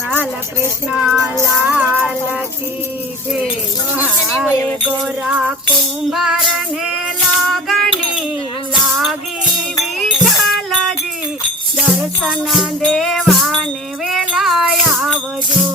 બાલકૃષ્ણ લાલ કી જય. ગોરા કુંભાર ને લાગણી લાગી વિઠલજી દર્શન દેવાને વેલાયા આવજો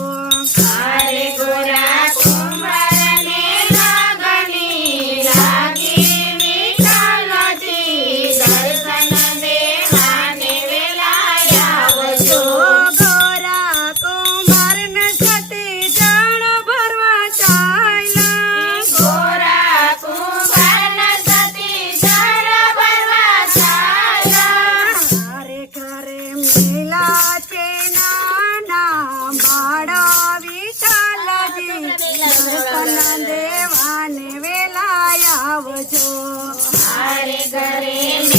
કરજો હારે ઘરે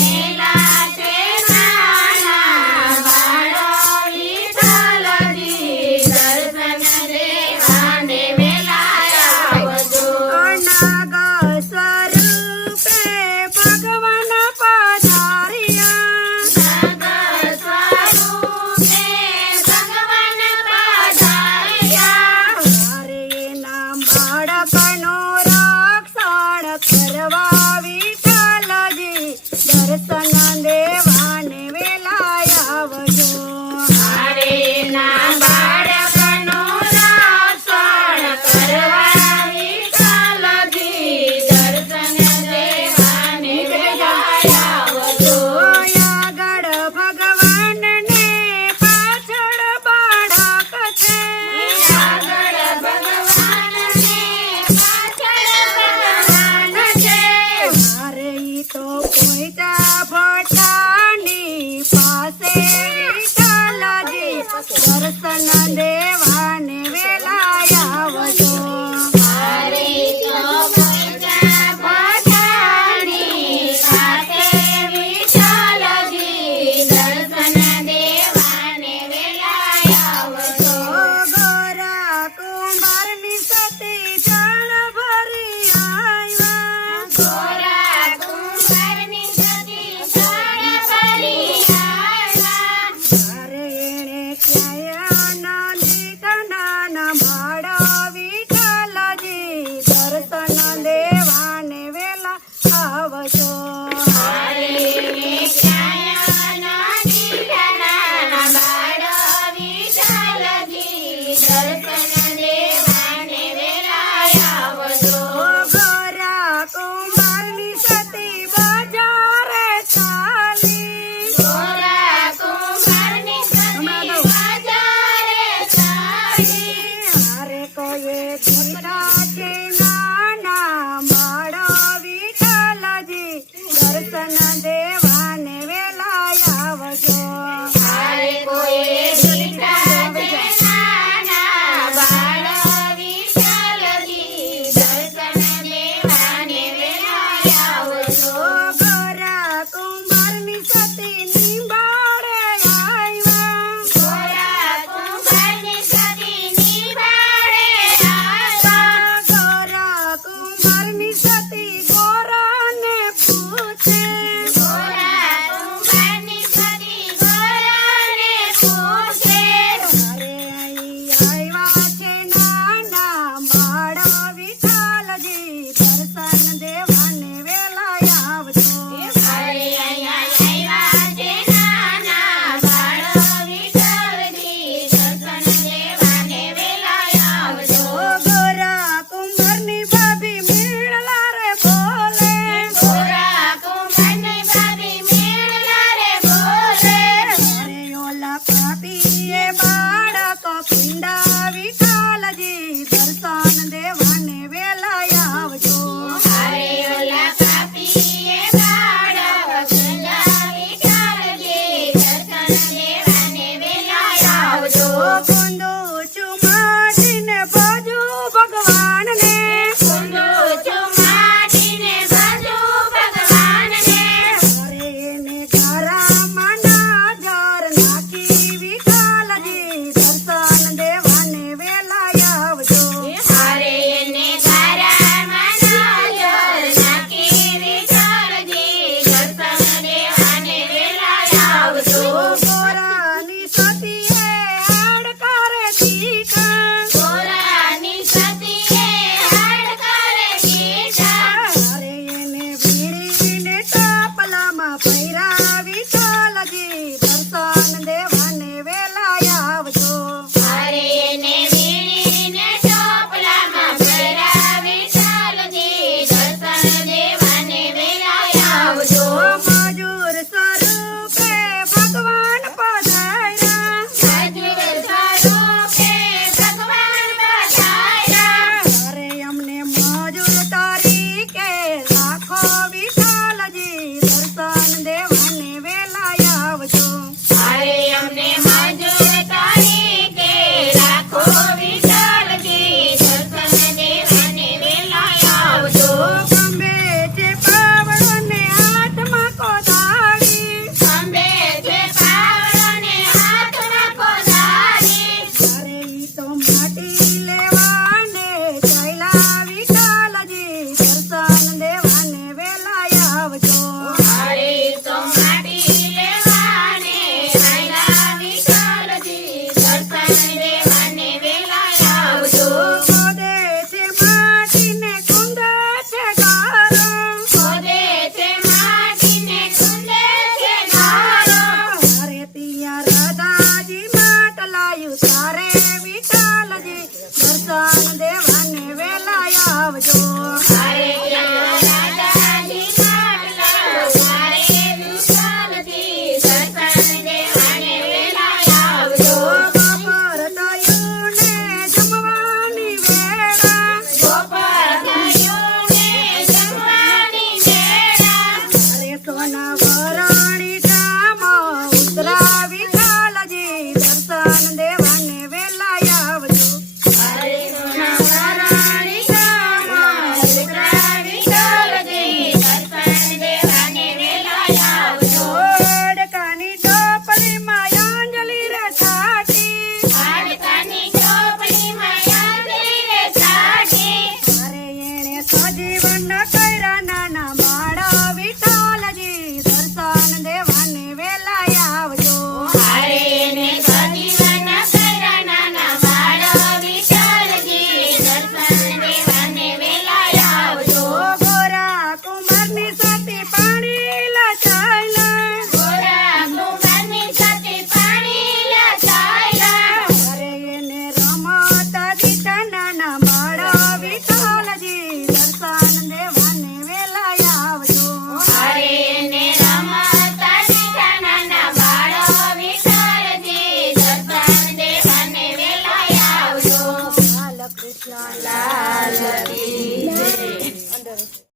quiet.